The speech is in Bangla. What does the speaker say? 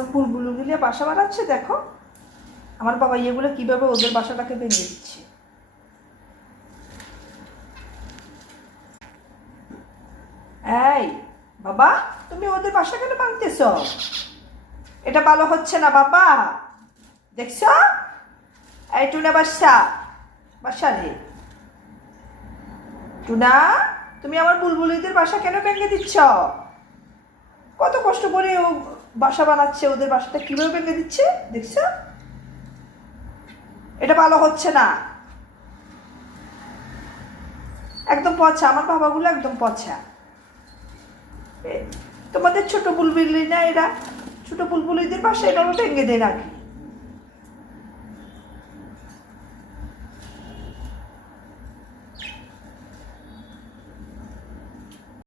আমার বুলবুলগুলি বাসা বানাচ্ছে, দেখো আমার বাবা এগুলো কিভাবে ওদের বাসাটাকে ভেঙে দিচ্ছে। এই বাবা, তুমি ওদের বাসা কেন ভাঙতেছ? এটা ভালো হচ্ছে না বাবা, দেখছ? এই টুনা বাসা বাসা রে, টুনা তুমি আমার বুলবুলিদের বাসা কেন ভেঙে দিচ্ছ? কত কষ্ট করে ও বাসা বানাচ্ছে, ওদের বাসাটা কিভাবে ভেঙে দিচ্ছে দেখছ? এটা ভালো হচ্ছে না, একদম পচা, আমার বাবাগুলো একদম পচা। তোমাদের ছোট বুলবুলি না এরা? ছোট বুলবুলিদের বাসা এভাবে ভেঙে দেয় নাকি?